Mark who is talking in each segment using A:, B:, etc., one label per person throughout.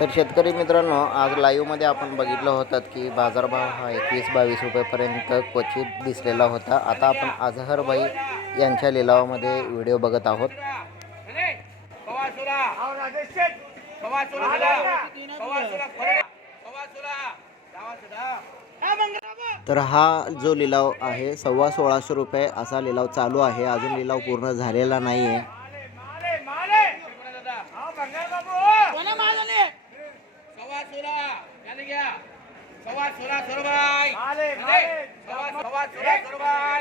A: तर शेतकरी मित्रांनो आज लाईव्हमध्ये आपण बघितलं होतं की बाजारभाव हा एकवीस बावीस रुपयेपर्यंत क्वचित दिसलेला होता. आता आपण अझहरबाई यांच्या लिलावामध्ये व्हिडिओ बघत आहोत. तर हा जो लिलाव आहे सव्वा सोळाशे रुपये असा लिलाव चालू आहे. अजून लिलाव पूर्ण झालेला नाही आहे
B: सवा सोळा सवा सोळा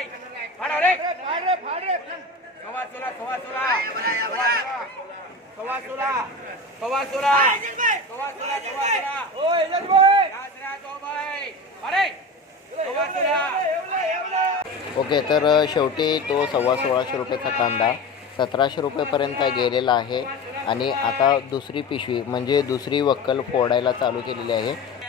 B: फाडा रे. सवा सोळा सवा सोळा सवा सोळा सवा सोळा सवा सोळा सवा सोळा
A: ओके तर शेवटी तो सव्वा सोळाशे रुपयाचा कांदा सतराशे रुपयेपर्यंत गेलेला आहे. आणि आता दुसरी पिशवी म्हणजे दुसरी वक्कल फोडायला चालू केलेली आहे.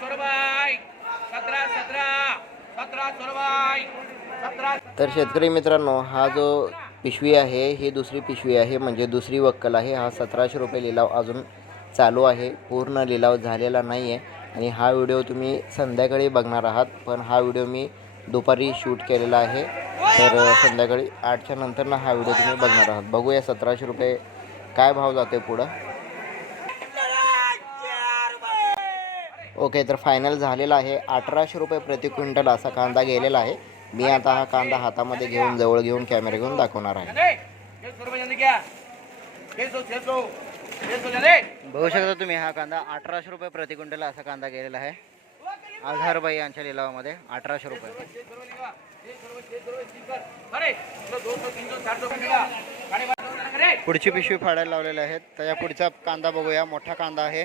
B: सोरबाई. सतरा सतरा. सतरा सोरबाई. सतरा
A: तर शेतकरी मित्रांनो हा जो पिशवी आहे ही दुसरी पिशवी आहे म्हणजे दुसरी वक्कल आहे हा सतराशे रुपये लिलाव अजून चालू आहे पूर्ण लिलाव झालेला नाही आहे आणि हा व्हिडिओ तुम्ही संध्याकाळी बघणार आहात पण हा व्हिडिओ मी दुपारी शूट केलेला आहे. तर संध्याकाळी आठच्या नंतर हा व्हिडिओ तुम्ही बघणार आहात. बघूया सतराशे रुपये काय भाव जाते पुढं. ओके तर फायनल झालेला आहे. अठराशे रुपये प्रति क्विंटल असा कांदा गेलेला आहे. मी आता हा कांदा हातामध्ये घेऊन जवळ घेऊन कॅमेरे घेऊन दाखवणार आहे. बघू शकता तुम्ही हा कांदा अठराशे रुपये प्रति क्विंटल असा कांदा गेलेला आहे. आझारबाई यांच्या लिलावामध्ये अठराशे रुपये. पुढची पिशवी फाडायला लावलेल्या आहेत. त्याच्या पुढचा कांदा बघूया. मोठा कांदा आहे.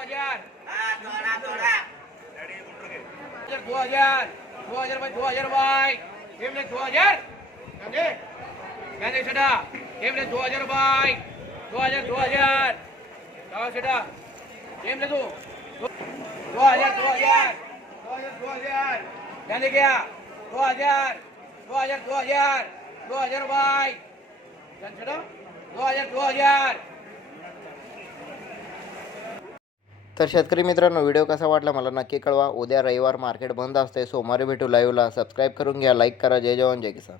B: હજાર. દો હજાર દો હજાર. ભાઈ દો હજાર ભાઈ. એમને દો હજાર. સમજે ગાંધી છેટા એમને દો હજાર ભાઈ. દો હજાર દો હજાર. ચાલો છેટા એમને દો દો હજાર દો હજાર. દો હજાર દો હજાર ગાંધી ગયા. દો હજાર દો હજાર દો હજાર. દો હજાર ભાઈ. ગાંધી છેટા દો હજાર દો હજાર.
A: तर शेतकरी मित्रांनो व्हिडिओ कसा वाटला मला नक्की कळवा. उद्या रविवार मार्केट बंद असते सोमवारी भेटू लाईव्हला सबस्क्राईब करून घ्या लाईक करा. जय जवान जय किसान.